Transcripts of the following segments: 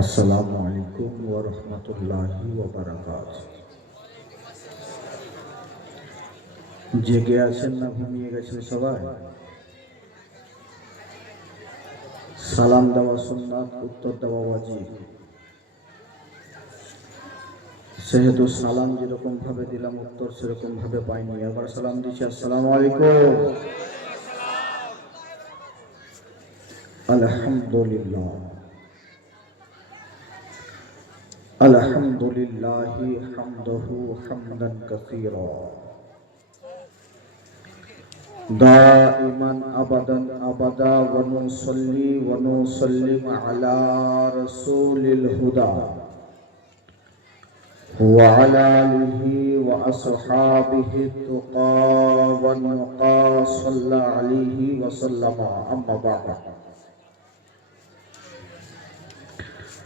আসসালামু আলাইকুম ওয়া রাহমাতুল্লাহি ওয়া বারাকাতুহু। জেগে আছেন না ঘুমিয়ে গেছেন সবাই? সালাম দেওয়া সুন্নাত, উত্তর দেওয়া ওয়াজিব। সেহেতু সালাম যেরকম ভাবে দিলাম উত্তর সেরকম ভাবে পাইনি। আবার সালাম দিচ্ছি, আসসালামু আলাইকুম। আলহামদুলিল্লাহ আলহামদুলিল্লাহি হামদাহু হামদান কাসীরা দাইমান আবাদান আবাদা ওয়া নুসাল্লি ওয়া নুসাল্লিম আলা রাসূলিল হুদা ওয়া আলা আলিহি ওয়া আসহাবিহি তুকা ওয়া নুকা সাল্লাল্লাহু আলাইহি ওয়া সাল্লাম। আম্মা বা'দ।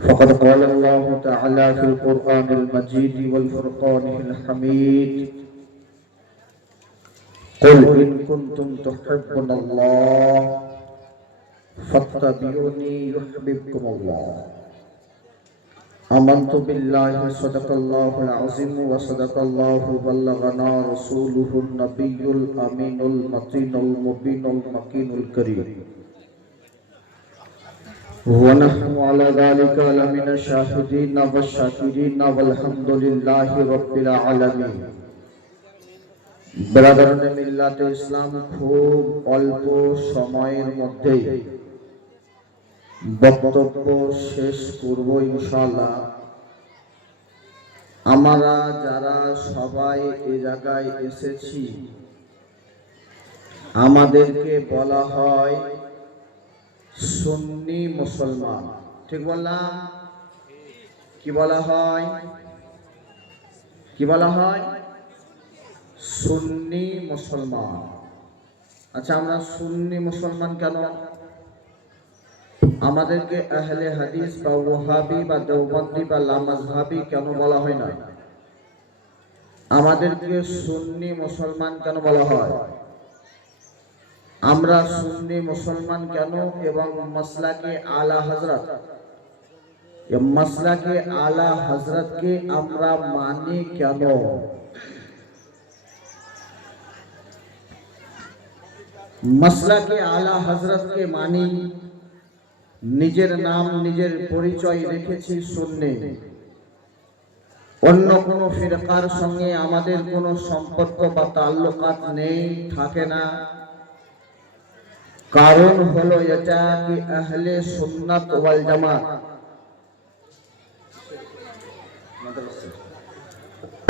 فقد قال الله تعالى في القرآن المجيد والفرقان الحميد: قل إن كنتم تحبون الله فاتبعوني يحببكم الله. آمنت بالله صدق الله العظيم وصدق الله بلغنا رسوله النبي الأمين المتين المبين المكين الكريم ونحن على ذلك لمن الشاهدين والشاكرين والحمد لله رب العالمين. ব্রাদারানে মিল্লাতে ইসলাম, খুব অল্প সময়ের মধ্যে বক্তব্য শেষ করব ইনশাআল্লাহ। আমরা যারা সবাই এই জায়গায় এসেছি, আমাদেরকে বলা হয় সুন্নি মুসলমান। ঠিক বললাম? কি বলা হয়? কি বলা হয়? সুন্নি মুসলমান। আচ্ছা, আমরা সুন্নি মুসলমান কেন? আমাদেরকে আহলে হাদিস বা ওয়াহাবি বা দেওবন্দি বা লামাযহাবি কেন বলা হয় না? আমাদেরকে সুন্নি মুসলমান কেন বলা হয়? আমরা সুন্নি মুসলমান কেন এবং মাসলাকে আলা হযরত, এই মাসলাকে আলা হযরতকে আমরা মানি কেন? মাসলাকে আলা হযরতকে মানি, নিজের নাম নিজের পরিচয় রেখেছি সুন্নি। অন্য কোন ফিরকার সঙ্গে আমাদের কোনো সম্পর্ক বা তাল্লুকাত নেই, থাকে না। কারণ হলো এটা কি আহলে সুন্নাত ওয়াল জামাত,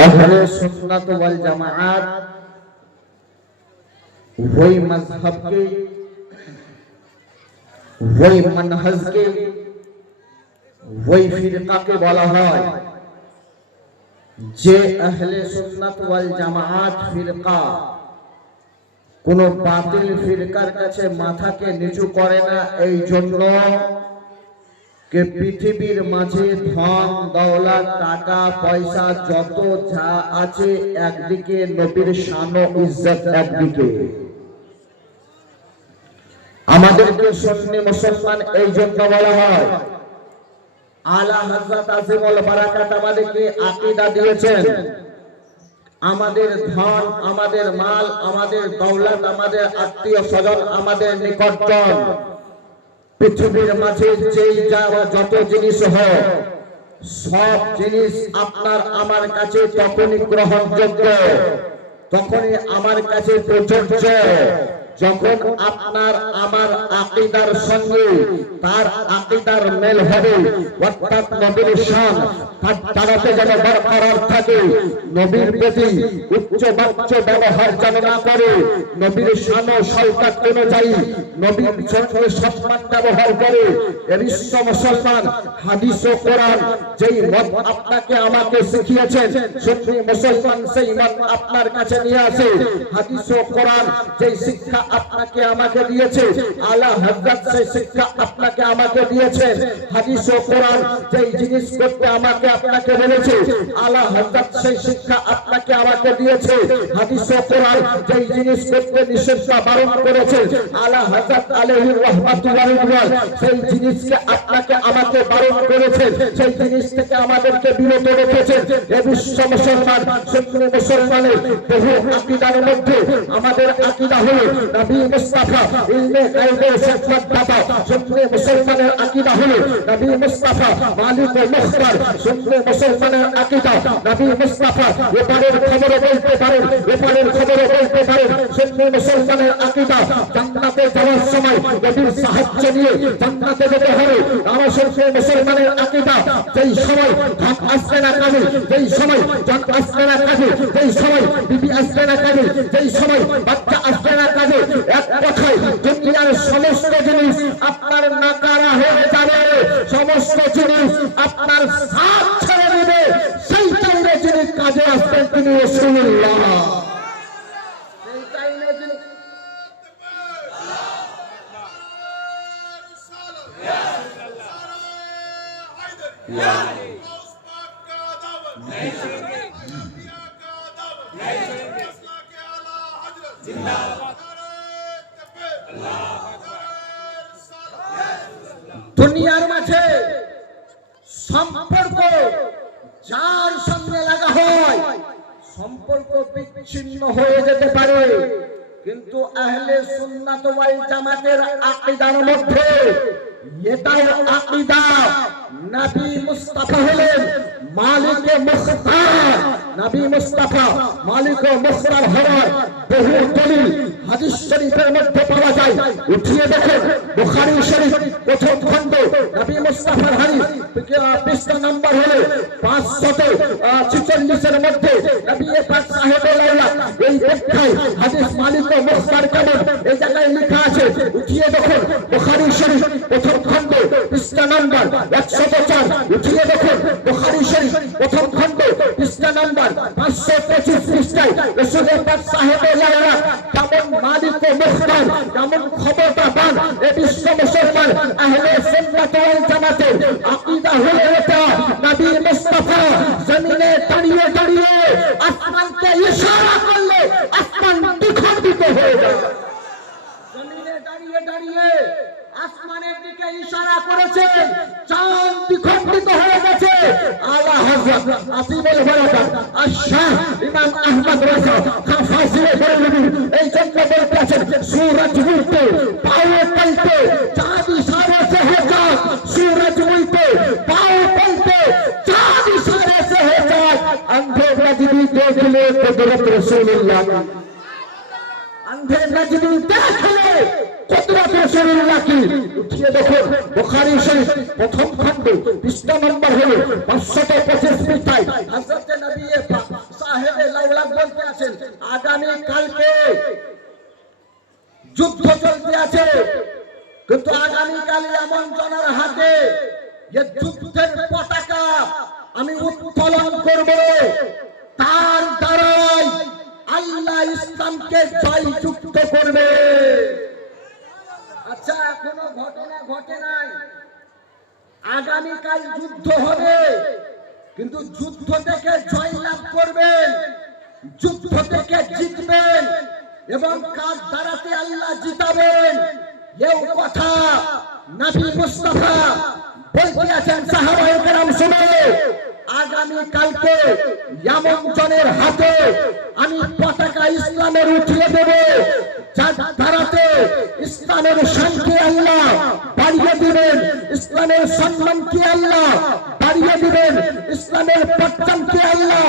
আহলে সুন্নাত ওয়াল জামাত वही मजहब के, वही मनहज के, वही फिरका के বলা হয় যে আহলে সুন্নাত ওয়াল জামাত ফিরকা কোন বাতিল ফিরকার কাছে মাথাকে নিচু করে না। এই জন্য যে পৃথিবীর মাঝে ধন দৌলত টাকা পয়সা যত যা আছে একদিকে, নবীর শান ও ইজ্জত একদিকে। আমাদেরকে সুন্নি মুসলমান এই জন্য বলা হয়। আলা হযরত আজিমুল বারাকাত আমাদেরকে আকীদা দিয়েছেন। আমাদের ধন, আমাদের মাল, আমাদের দৌলত, আমাদের আত্মীয় স্বজন, আমাদের নিকটজন, পৃথিবীর মাঝে যেই যত জিনিস হয়, সব জিনিস আপনার আমার কাছে তখনই গ্রহণযোগ্য, তখনই আমার কাছে প্রযোজ্য যখন আপনার আমার আকীদার সঙ্গে তার আকীদার মেল হবে। অর্থাৎ নবীর শান তারাতে যেন বরকরার থাকে, নবীর প্রতি উচ্চ বাচ্চ ব্যবহার যেন না করে, নবীর শান ও শওকত অনুযায়ী নবীর সঙ্গে সম্মান ব্যবহার করে। বিশ্ব মুসলমান হাদিস ও কোরআন যেই মত আপনাকে আমাকে শিখিয়েছেন, সুন্নি মুসলমান সেই মত আপনার কাছে নিয়ে আসে। হাদিস ও কোরআন যেই শিক্ষা আপনাকে আমাকে দিয়েছে, আলা হযরত সেই শিক্ষা আপনাকে আমাকে দিয়েছে। হাদিস ও কোরআন যেই জিনিস করতে আমাকে আপনাকে বলেছে, আলা হযরত সেই শিক্ষা আপনাকে আমাকে দিয়েছে। হাদিস ও কোরআন যেই জিনিস করতে নিষেধ বারণ করেছে, আলা হযরত আলাইহি রাহমাতুল্লাহ সেই জিনিসকে আপনাকে আমাকে বারণ করেছে, সেই জিনিস থেকে আমাদেরকে বিরত রেখেছে। এ বিশ্ব মুসলমান, সুন্নি মুসলমানের বহু আকীদার মধ্যে আমাদের আকীদা হলো নবী মুস্তাফা ইলমে গায়বের শেফাত দাতা। সুন্নি মুসলমানের আকীদা হলো নবী মুস্তাফা মালিক ও মুখতার। সুন্নি মুসলমানের আকীদা নবী মুস্তাফা এপারের খবর বলতে পারেন, এপারের খবর বলতে পারেন। সুন্নি মুসলমানের আকীদা জান্নাতে যাওয়ার সময় নবীর সাহায্য নিয়ে জান্নাতে যেতে হবে। আমার সুন্নি মুসলমানের আকীদা যেই সময় ধান আসবে না কাজে, যেই সময় ধান আসবে না কাজে, যেই সময় বিবি আসবে না কাজে, যেই সময় বাচ্চা আসবে না কাজে, এক কথায় দুনিয়ার সমস্ত জিনিস আপনার নাকারা হয়ে যাবে, সমস্ত জিনিস আপনার সাথ ছেড়ে দেবে। সেই টাইমে যিনি কাজে আসবেন তিনি রাসূলুল্লাহ। সেই টাইমে যিনি দুনিয়ার মাঝে সম্পর্ক যার সঙ্গে লাগা হয় সম্পর্ক বিচ্ছিন্ন হয়ে যেতে পারে, কিন্তু আহলে সুন্নাত ওয়াল জামাতের আকীদার মধ্যে এটাও আকীদা নবী মুস্তাফা হলেন মালিক মুখতার। নবী মুস্তাফা মালিক মুখতার হওয়ার বহু দলিল হাদিস শরীফের মধ্যে পাওয়া যায়। উঠিয়ে দেখেন বুখারী শরীফ প্রথম খণ্ড নবী মুস্তাফার হাদিস পৃষ্ঠা নাম্বার হলো 546 এর মধ্যে নবী পাক সাহেবুল আউলা এই ব্যাখ্যায় হাদিস মালিক ও মুখতার কেমন এই জায়গায় লেখা আছে। উঠিয়ে দেখুন বুখারী শরীফ প্রথম খণ্ড পৃষ্ঠা নাম্বার 104। উঠিয়ে দেখুন বুখারী শরীফ প্রথম খণ্ড পৃষ্ঠা নাম্বার 525 পৃষ্ঠায় রাসূল পাক সাহেবুল আউলা কেমন মালিক ও মুখতার কেমন ক্ষমতাবান এ বিশ্ব মুসলমান আহলে সুন্নাত ওয়াল জামাতের আকীদা হলো এটা। নবী মুস্তাফা জমিনে দাঁড়িয়ে দাঁড়িয়ে আসমানকে ইশারা করলে আসমান দ্বিখণ্ডিত হয়ে যায়। জমিনে দাঁড়িয়ে দাঁড়িয়ে আসমানের দিকে ইশারা করেছে, চাঁদ দ্বিখণ্ডিত হয়ে গেছে। আলা হযরত আসিফুল বারাকাত আশ-শাহ ইমাম আহমদ রাজা খান ফাজিলে বেরেলভী এই জন্য বলতেছেন সূরজ উল্টে পাও পলটে চাঁদ ইশারে से है चाँद, सूरज उल्टे पाओ पलटे चाँद इशारे से है चाँद। अंधे नजदी देख ले कुदरत रसूलुल्लाह की, अंधे नजदी देख ले কুদরত রাসূলুল্লাহ কি। উঠিয়ে দেখো বুখারী শরীফ প্রথম খণ্ড পৃষ্ঠা নম্বর হলো 525 পৃষ্ঠায় হযরত নবী পাক সাহেবে লাউলাক বলতে আছেন আগামী কালকে যুদ্ধ চলতে আছে, কিন্তু আগামী কাল এমন জনের হাতে যে যুদ্ধের পতাকা আমি উত্তোলন করব, তার দ্বারাই আল্লাহ ইসলামকে জয়যুক্ত করবে। আচ্ছা এখনো ঘটনা ঘটে নাই, আগামীকাল যুদ্ধ হবে, কিন্তু যুদ্ধ থেকে জয়লাভ করবেন, যুদ্ধ থেকে জিতবেন এবং কার দ্বারাতে আল্লাহ জিতাবেন এই কথা নবী মুস্তাফা বলতে আছেন। সাহাবায়ে কেরাম শুনে আগামী কালকে এমন জনের হাতে আমি পতাকা ইসলামের উঠিয়ে দেব যার দ্বারাতে ইসলামের শানকে আল্লাহ বাড়িয়ে দিবেন, ইসলামের সম্মানকে আল্লাহ বাড়িয়ে দিবেন, ইসলামের পর্যায়কে আল্লাহ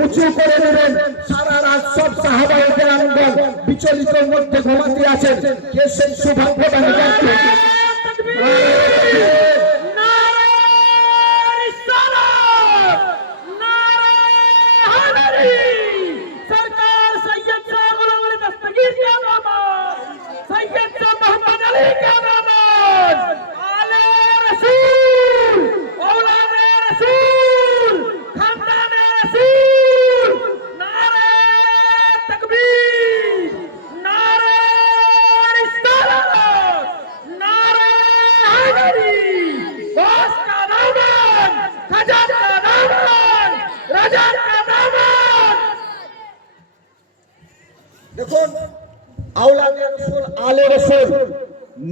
উঁচু করে দেবেন। সারা রাত সব সাহাবায়ে কেরামগণ বিচলিতের মধ্যে ঘুমাতে আছেন। কে সেই সৌভাগ্যবান ব্যক্তি?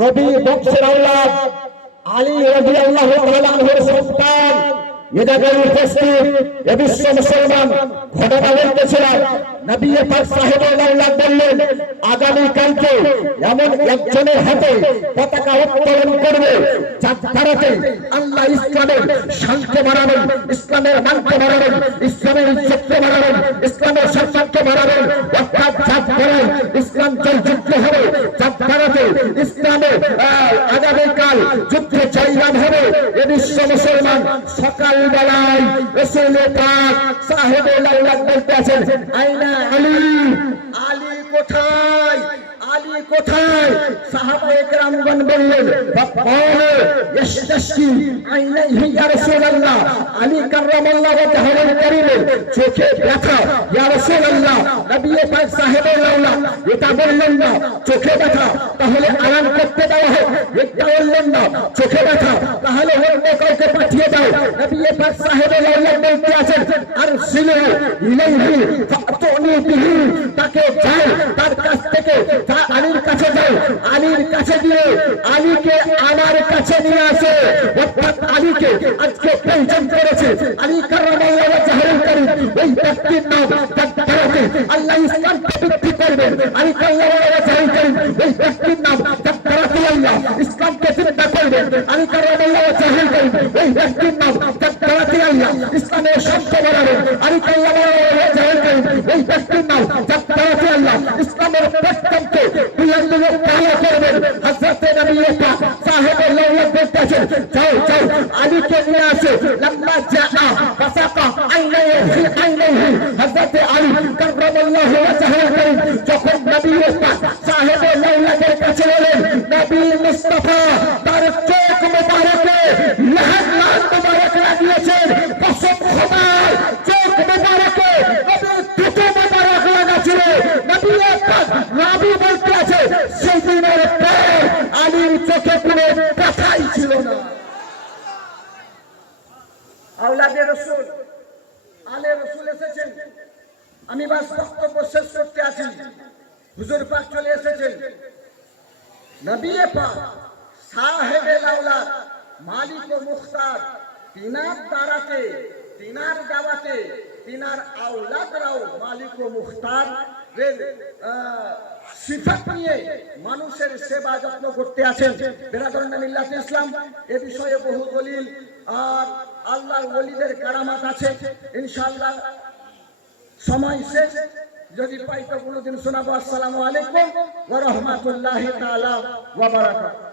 নবী বংশের আওলাদ আলী রাদিয়াল্লাহু তাআলা আনহুর সন্তান এ জায়গায় উপস্থিত এ বিশ্ব মুসলমান ঘটনা বলতেছিলাম। নবী পাক সাহেবের আওলাদ বললেন আগামী কালকে এমন একজনের হাতে পতাকা উত্তোলন করবে যার দ্বারাতে আল্লাহ ইসলামের শান্তি বাড়াবেন, ইসলামের মানকে বাড়াবেন, ইসলামের ইজ্জতকে বাড়াবেন, ইসলামের সম্মানকে বাড়াবেন। অর্থাৎ যার দ্বারাই ইসলাম জয়যুক্ত হবে, যার দ্বারাতে ইসলামের আগামীকাল যুদ্ধ জয়লাভ হবে। এ বিশ্ব মুসলমান সকাল বেলায় রাসূল পাক সাহেবের আওলাদ বলতে আছেন আইনা আলী, আলী কোথায়, আলী কোথায়? সাহাবায়ে কেরামগণ বললেন ফাকাল ইশতাশকি আইনাইহি ইয়া রাসূলুল্লাহ, আলী কাররামাল্লাহু ওয়াজহাহুল কারীম চোখে ব্যথা ইয়া রাসূলুল্লাহ। নবী পাক সাহেবের আওলাদ এটা বললেন না চোখে ব্যথা তাহলে আরাম করতে দেওয়া হোক, এটা বললেন না চোখে ব্যথা তাহলে অন্য কাউকে পাঠিয়ে দাও। নবী পাক সাহেবের আওলাদ বলতে আছেন আরসিলু ইলাইহি ফাতুনি বিহি, তাকে যাও তার কাছ থেকে আলীর কাছে যাও, আলীর কাছে দিয়ে আলীকে আমার কাছে নিয়ে আসে। অর্থাৎ আলীকে আজকে প্রয়োজন করেছে আলী কাররামাল্লাহু ওয়াজহাহুল কারীম, ওই ব্যক্তির নাম যাকে আল্লাহ ইসলামকে বৃদ্ধি করবেন। আলী কাররামাল্লাহু ওয়াজহাহুল কারীম ওই ব্যক্তির নাম যাকে আল্লাহ ইসলামকে জিন্দা করবেন। আলী কাররামাল্লাহু ওয়াজহাহুল কারীম ওই ব্যক্তির নাম যাকে আল্লাহ ইসলামের শান্তি বাড়াবেন। আলী কাররামাল্লাহু ওয়াজহাহুল কারীম ওই ব্যক্তির নাম যাকে আল্লাহ ইসলামের প্রত্যেককে বুলন্দ কালা করবেন। হযরত নবী পাক সাহেবের আওলাদ বলতেছেন যাও যাও আলীকে নিয়ে আসো। লম্মা জাআ ফাসাকা আইনাইহি আইনাইহি, হযরত আলী কাররামাল্লাহু ওয়াজহাহুল কারীম যখন নবী পাক সাহেবের আওলাদের কাছে এলেন, নবী মুস্তাফা তার চোখ মোবারকে লাহাদ লাহাদ মোবারক লাগিয়েছেন। কসম খোদার চোখ মোবারকে নবী দুটো মোবারক লাগাছিল। নবী পাক নবী বলতে আছে সেই দিনের পর আলীর চোখে কোনো কথাই ছিল না। আওলাদে রাসূল আলে রাসূল এসেছেন, আমি বাস বক্তব্য শেষ করতে আছি। হুজুর পাক চলে এসেছেন। নবী পাক সাহেবে আওলাদ মালিক ও মুখতার তিনার দ্বারাতে তিনার দাওয়াতে তিনার আওলাদরাও মালিক ও মুখতার সিফাত নিয়ে মানুষের সেবা যত্ন করতে আছেন। বেরাদরানে মিল্লাতে ইসলাম এ বিষয়ে বহু দলিল আর আল্লাহর ওলিদের কারামাত আছে। ইনশাআল্লাহ সময় শেষ, যদি পাই তো কোনোদিন শোনাবো। আসসালামু আলাইকুম ওয়া রাহমাতুল্লাহি তাআলা ওয়া বারাকাতুহু।